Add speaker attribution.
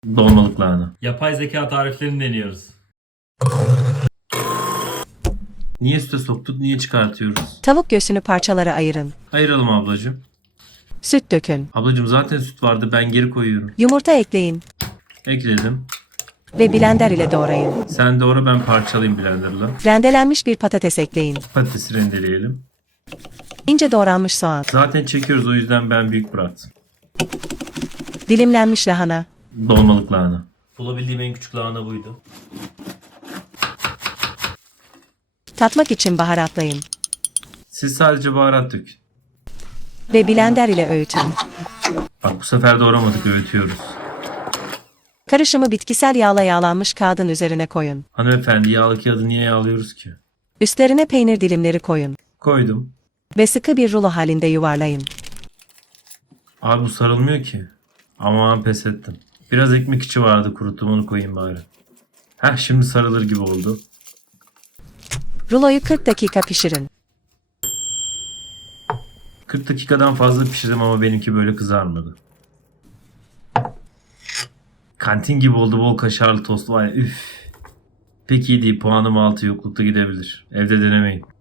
Speaker 1: Dolmalık lahana.
Speaker 2: Yapay zeka tariflerini deniyoruz.
Speaker 1: Niye süte soktuk, niye çıkartıyoruz?
Speaker 3: Tavuk göğsünü parçalara ayırın.
Speaker 1: Ayıralım ablacığım.
Speaker 3: Süt dökün.
Speaker 1: Ablacığım zaten süt vardı, ben geri koyuyorum.
Speaker 3: Yumurta ekleyin
Speaker 1: Ekledim.
Speaker 3: ve blender ile doğrayın.
Speaker 1: Sen doğra, ben parçalayayım blenderla.
Speaker 3: Rendelenmiş bir patates ekleyin.
Speaker 1: Patatesi rendeleyelim.
Speaker 3: İnce doğranmış soğan.
Speaker 1: Zaten çekiyoruz, o yüzden ben büyük bıraktım.
Speaker 3: Dilimlenmiş lahana.
Speaker 1: Dolmalık lahana.
Speaker 2: Bulabildiğim en küçük lahana buydu.
Speaker 3: Tatmak için baharatlayın
Speaker 1: Siz sadece baharat dökün.
Speaker 3: ve blender ile öğütün.
Speaker 1: Bak bu sefer doğramadık, öğütüyoruz.
Speaker 3: Karışımı bitkisel yağla yağlanmış kağıdın üzerine koyun.
Speaker 1: Hanımefendi, yağlı kağıdı niye yağlıyoruz ki?
Speaker 3: Üstlerine peynir dilimleri koyun
Speaker 1: Koydum.
Speaker 3: ve sıkı bir rulo halinde yuvarlayın.
Speaker 1: Abi bu sarılmıyor ki. Aman pes ettim. Biraz ekmek içi vardı, kuruttum, onu koyayım bari. Heh, şimdi sarılır gibi oldu.
Speaker 3: Ruloyu 40 dakika pişirin.
Speaker 1: 40 dakikadan fazla pişirdim ama benimki böyle kızarmadı. Kantin gibi oldu, bol kaşarlı tost var ya, üf. Pek iyi değil, puanım 6, yoklukta gidebilir. Evde denemeyin.